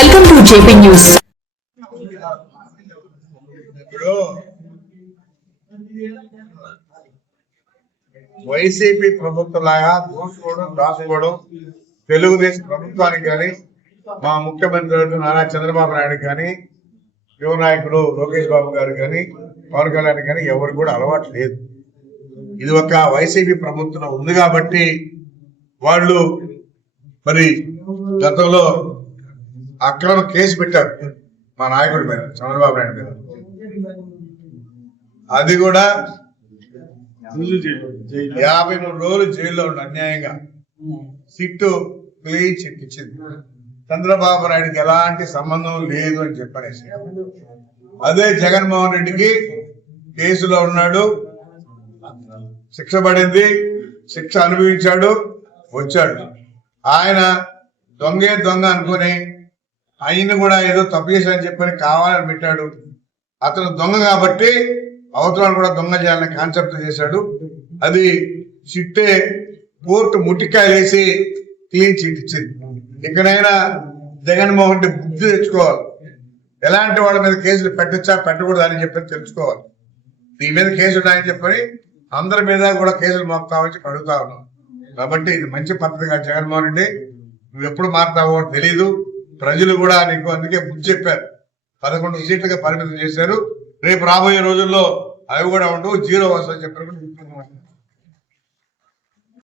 JP news YCP ప్రభుత్వం లాగా దోసుకోవడం దాచుకోవడం తెలుగుదేశం ప్రభుత్వానికి కానీ మా ముఖ్యమంత్రి నారా చంద్రబాబు నాయుడు కానీ యువ నాయకుడు లోకేష్ బాబు గారు కానీ పవన్ కళ్యాణ్ కానీ ఎవరు కూడా అలవాటు లేదు. ఇది ఒక వైసీపీ ప్రభుత్వం ఉంది కాబట్టి వాళ్ళు మరి గతంలో అక్రమ కేసు పెట్టారు. మా నాయకుడి మీద చంద్రబాబు నాయుడు మీద. అది కూడా యాభై మూడు రోజులు జైల్లో ఉండి అన్యాయంగా. సిట్టు క్లీన్ చిట్ ఇచ్చింది. చంద్రబాబు నాయుడుకి ఎలాంటి సంబంధం లేదు అని చెప్పనేసి. అదే జగన్మోహన్ రెడ్డికి కేసులో ఉన్నాడు. శిక్ష పడింది. శిక్ష అనుభవించాడు. వచ్చాడు. ఆయన దొంగే దొంగ అనుకుని ఆయన్ని కూడా ఏదో తప్పు చేశాడని చెప్పని కావాలని పెట్టాడు. అతను దొంగ కాబట్టి అవతలను కూడా దొంగ చేయాలని కాన్సెప్ట్ చేశాడు. అది చిట్టే కోర్టు ముట్టికాయలు వేసి క్లీన్ చిట్ ఇచ్చింది. ఇకనైనా జగన్మోహన్ రెడ్డి బుద్ధి తెచ్చుకోవాలి. ఎలాంటి వాళ్ళ మీద కేసులు పెట్టచ్చా పెట్టకూడదు అని చెప్పి తెలుసుకోవాలి. నీ మీద కేసు ఉన్నాయని చెప్పని అందరి మీద కూడా కేసులు మోపుతామని అడుగుతా ఉన్నాం. కాబట్టి ఇది మంచి పద్ధతిగా జగన్మోహన్ రెడ్డి నువ్వు ఎప్పుడు మారుతావో తెలియదు. ప్రజలు కూడా నీకు అందుకే బుద్ధి చెప్పారు. పదకొండు సీట్లుగా పరిమితం చేశారు. రేపు రాబోయే రోజుల్లో అవి కూడా ఉండవు. జీరో వస్తాయని చెప్పారు